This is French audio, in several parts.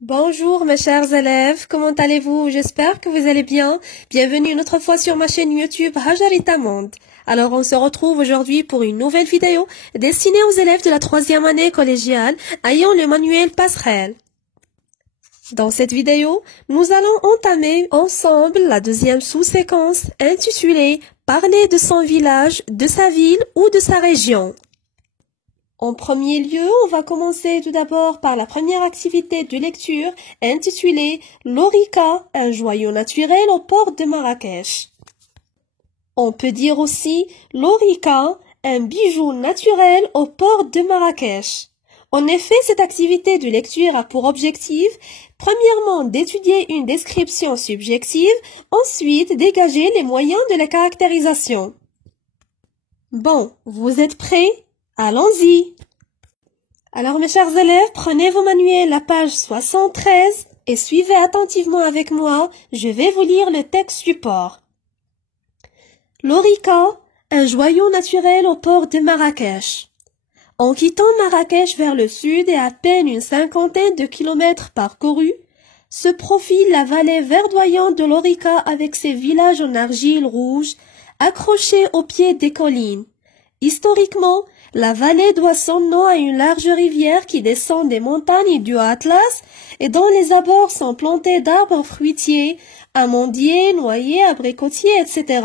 Bonjour mes chers élèves, comment allez-vous? J'espère que vous allez bien. Bienvenue une autre fois sur ma chaîne YouTube Hajarita Monde. Alors on se retrouve aujourd'hui pour une nouvelle vidéo destinée aux élèves de la 3e année collégiale ayant le manuel passerelle. Dans cette vidéo, nous allons entamer ensemble la deuxième sous-séquence intitulée « Parler de son village, de sa ville ou de sa région ». En premier lieu, on va commencer tout d'abord par la première activité de lecture intitulée « L'Orica, un joyau naturel aux portes de Marrakech ». On peut dire aussi « L'Orica, un bijou naturel aux portes de Marrakech ». En effet, cette activité de lecture a pour objectif, premièrement, d'étudier une description subjective, ensuite, dégager les moyens de la caractérisation. Bon, vous êtes prêts? Allons-y! Alors mes chers élèves, prenez vos manuels à page 73 et suivez attentivement avec moi, je vais vous lire le texte support. L'Orica, un joyau naturel au port de Marrakech. En quittant Marrakech vers le sud et à peine une cinquantaine de kilomètres parcourus, se profile la vallée verdoyante de l'Orica avec ses villages en argile rouge, accrochés au pied des collines. Historiquement, la vallée doit son nom à une large rivière qui descend des montagnes du Atlas et dont les abords sont plantés d'arbres fruitiers, amandiers, noyers, abricotiers, etc.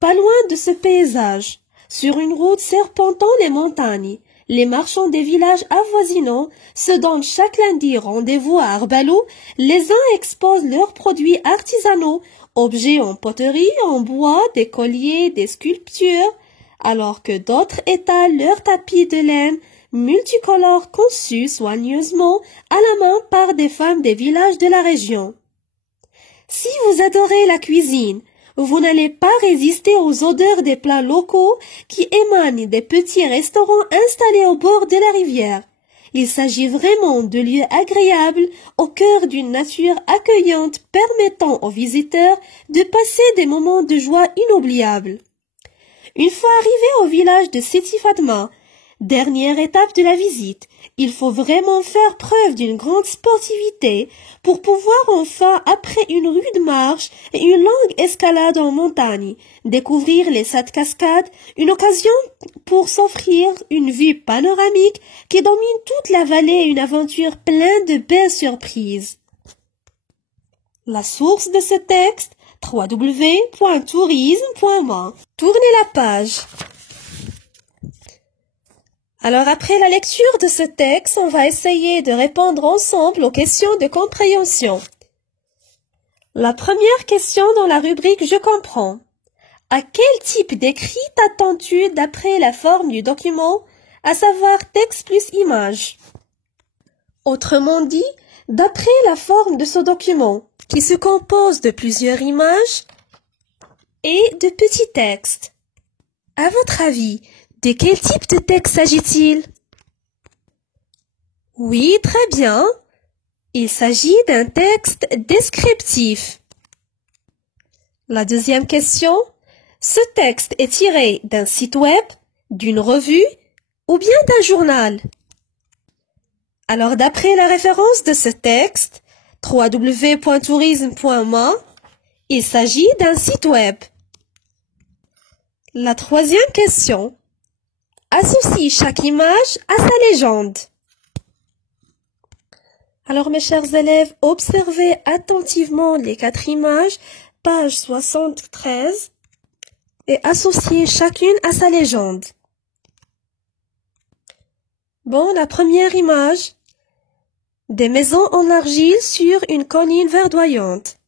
Pas loin de ce paysage, sur une route serpentant les montagnes, les marchands des villages avoisinants se donnent chaque lundi rendez-vous à Arbalou. Les uns exposent leurs produits artisanaux, objets en poterie, en bois, des colliers, des sculptures, alors que d'autres étalent leurs tapis de laine multicolores conçus soigneusement à la main par des femmes des villages de la région. Si vous adorez la cuisine, vous n'allez pas résister aux odeurs des plats locaux qui émanent des petits restaurants installés au bord de la rivière. Il s'agit vraiment de lieux agréables au cœur d'une nature accueillante permettant aux visiteurs de passer des moments de joie inoubliables. Une fois arrivé au village de Sidi Fatma, dernière étape de la visite, il faut vraiment faire preuve d'une grande sportivité pour pouvoir enfin, après une rude marche et une longue escalade en montagne, découvrir les 7 cascades, une occasion pour s'offrir une vue panoramique qui domine toute la vallée et une aventure pleine de belles surprises. La source de ce texte, www.tourisme.ma. Tournez la page. Alors après la lecture de ce texte, on va essayer de répondre ensemble aux questions de compréhension. La première question dans la rubrique « Je comprends ». À quel type d'écrit t'attends-tu d'après la forme du document, à savoir texte plus image? Autrement dit, d'après la forme de ce document, qui se compose de plusieurs images et de petits textes. À votre avis, de quel type de texte s'agit-il? Oui, très bien. Il s'agit d'un texte descriptif. La deuxième question, ce texte est tiré d'un site web, d'une revue ou bien d'un journal? Alors, d'après la référence de ce texte, www.tourisme.ma, il s'agit d'un site web. La troisième question. Associe chaque image à sa légende. Alors mes chers élèves, observez attentivement les 4 images, page 73, et associez chacune à sa légende. Bon, la première image. Des maisons en argile sur une colline verdoyante.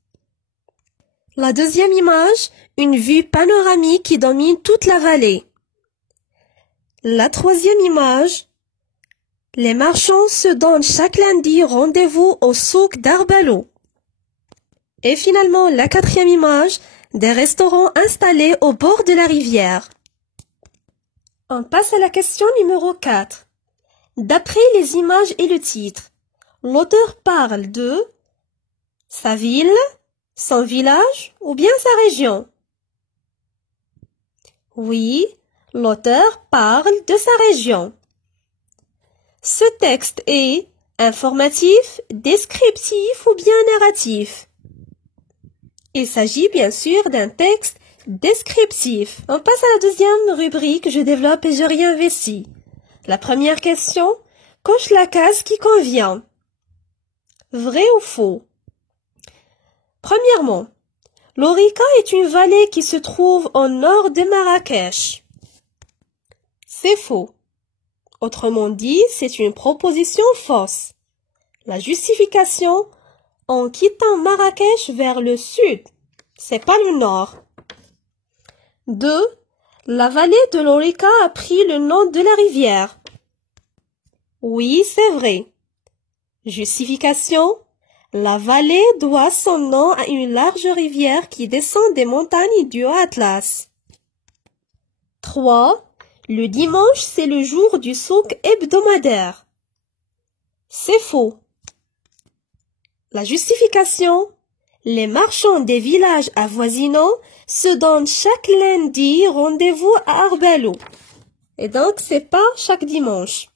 La deuxième image, une vue panoramique qui domine toute la vallée. La troisième image, les marchands se donnent chaque lundi rendez-vous au souk d'Arbalou. Et finalement, la quatrième image, des restaurants installés au bord de la rivière. On passe à la question numéro 4. D'après les images et le titre, l'auteur parle de sa ville, son village ou bien sa région? Oui, l'auteur parle de sa région. Ce texte est Informatif, descriptif ou bien narratif? Il s'agit bien sûr d'un texte descriptif. On passe à la deuxième rubrique, je développe et je réinvestis. La première question, coche la case qui convient. Vrai ou faux? Premièrement, l'Orica est une vallée qui se trouve au nord de Marrakech. C'est faux. Autrement dit, c'est une proposition fausse. La justification, en quittant Marrakech vers le sud, c'est pas le nord. 2. La vallée de l'Orica a pris le nom de la rivière. Oui, c'est vrai. Justification, la vallée doit son nom à une large rivière qui descend des montagnes du Haut-Atlas. 3. Le dimanche, c'est le jour du souk hebdomadaire. C'est faux. La justification, les marchands des villages avoisinants se donnent chaque lundi rendez-vous à Arbelou. Et donc, c'est pas chaque dimanche.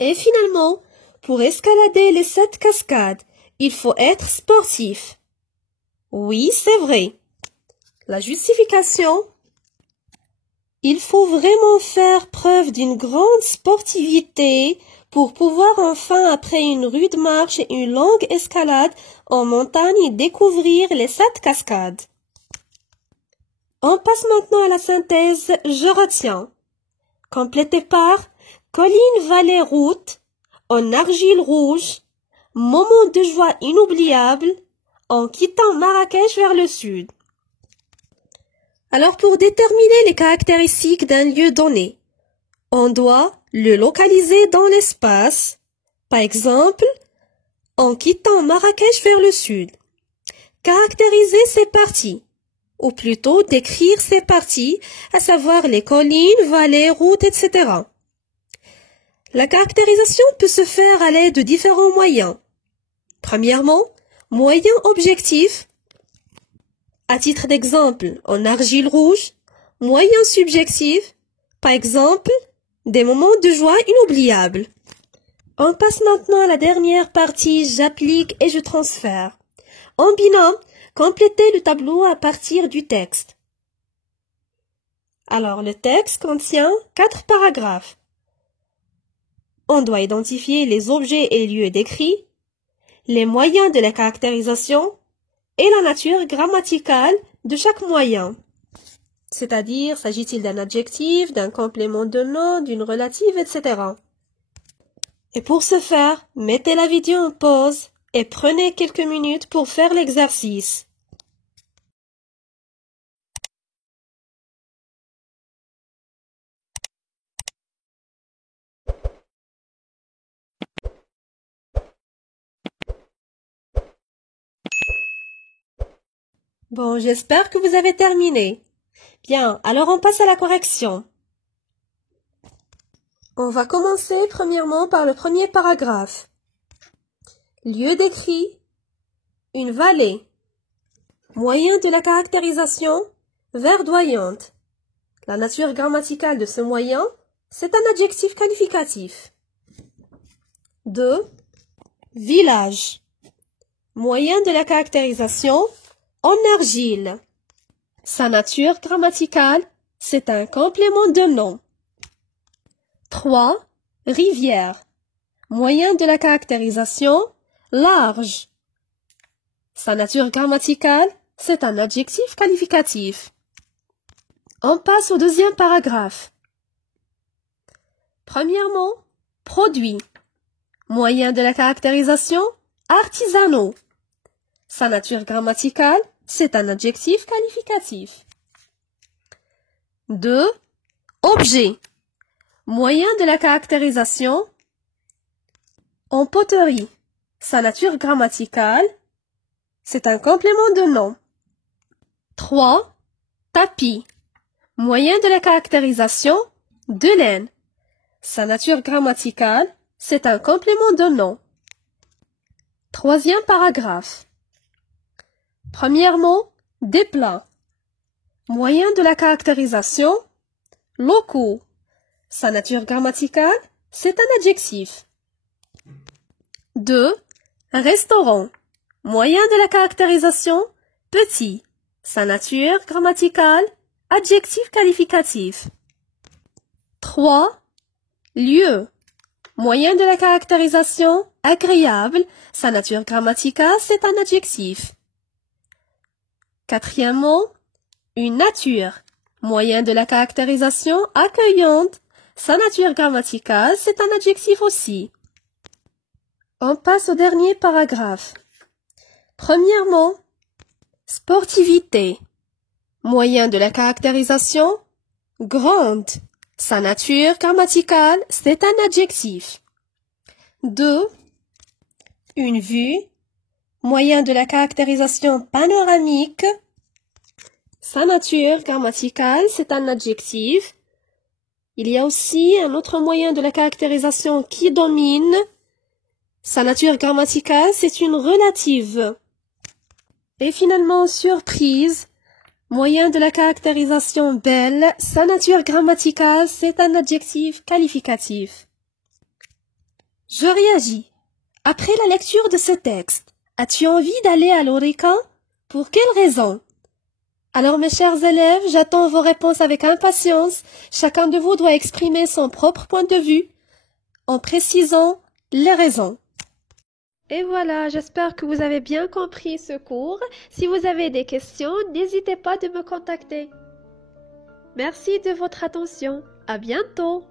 Et finalement, pour escalader les 7 cascades, il faut être sportif. Oui, c'est vrai. La justification, il faut vraiment faire preuve d'une grande sportivité pour pouvoir enfin, après une rude marche et une longue escalade en montagne, découvrir les 7 cascades. On passe maintenant à la synthèse « Je retiens ». Complétée par « Colline, vallée, route »,« En argile rouge »,« Moment de joie inoubliable », en quittant Marrakech vers le sud. Alors pour déterminer les caractéristiques d'un lieu donné, on doit le localiser dans l'espace. Par exemple, en quittant Marrakech vers le sud. Caractériser ces parties, ou plutôt décrire ces parties, à savoir les collines, vallées, routes, etc. La caractérisation peut se faire à l'aide de différents moyens. Premièrement, moyen objectif. À titre d'exemple, en argile rouge, moyen subjectif, par exemple, des moments de joie inoubliables. On passe maintenant à la dernière partie, j'applique et je transfère. En binôme, complétez le tableau à partir du texte. Alors, le texte contient 4 paragraphes. On doit identifier les objets et lieux décrits, les moyens de la caractérisation et la nature grammaticale de chaque moyen. C'est-à-dire, s'agit-il d'un adjectif, d'un complément de nom, d'une relative, etc. Et pour ce faire, mettez la vidéo en pause et prenez quelques minutes pour faire l'exercice. Bon, j'espère que vous avez terminé. Bien, alors on passe à la correction. On va commencer premièrement par le premier paragraphe. Lieu décrit, une vallée. Moyen de la caractérisation, verdoyante. La nature grammaticale de ce moyen, c'est un adjectif qualificatif. 2. Village. Moyen de la caractérisation, en argile. Sa nature grammaticale, c'est un complément de nom. 3. Rivière. Moyen de la caractérisation, large. Sa nature grammaticale, c'est un adjectif qualificatif. On passe au deuxième paragraphe. Premièrement, produit. Moyen de la caractérisation, artisanaux. Sa nature grammaticale, c'est un adjectif qualificatif. 2. Objet. Moyen de la caractérisation, en poterie. Sa nature grammaticale, c'est un complément de nom. 3. Tapis. Moyen de la caractérisation, de laine. Sa nature grammaticale, c'est un complément de nom. Troisième paragraphe. Premièrement, des plats. Moyen de la caractérisation, locaux. Sa nature grammaticale, c'est un adjectif. 2. Restaurant. Moyen de la caractérisation, petit. Sa nature grammaticale, adjectif qualificatif. 3. Lieu. Moyen de la caractérisation, agréable. Sa nature grammaticale, c'est un adjectif. Quatrièmement, une nature. Moyen de la caractérisation, accueillante. Sa nature grammaticale, c'est un adjectif aussi. On passe au dernier paragraphe. Premièrement, sportivité. Moyen de la caractérisation, grande. Sa nature grammaticale, c'est un adjectif. 2. Une vue. Moyen de la caractérisation panoramique. Sa nature grammaticale, c'est un adjectif. Il y a aussi un autre moyen de la caractérisation qui domine. Sa nature grammaticale, c'est une relative. Et finalement, surprise. Moyen de la caractérisation belle. Sa nature grammaticale, c'est un adjectif qualificatif. Je réagis. Après la lecture de ce texte, as-tu envie d'aller à l'Oreca? Pour quelle raison? Alors mes chers élèves, j'attends vos réponses avec impatience. Chacun de vous doit exprimer son propre point de vue en précisant les raisons. Et voilà, j'espère que vous avez bien compris ce cours. Si vous avez des questions, n'hésitez pas de me contacter. Merci de votre attention. À bientôt.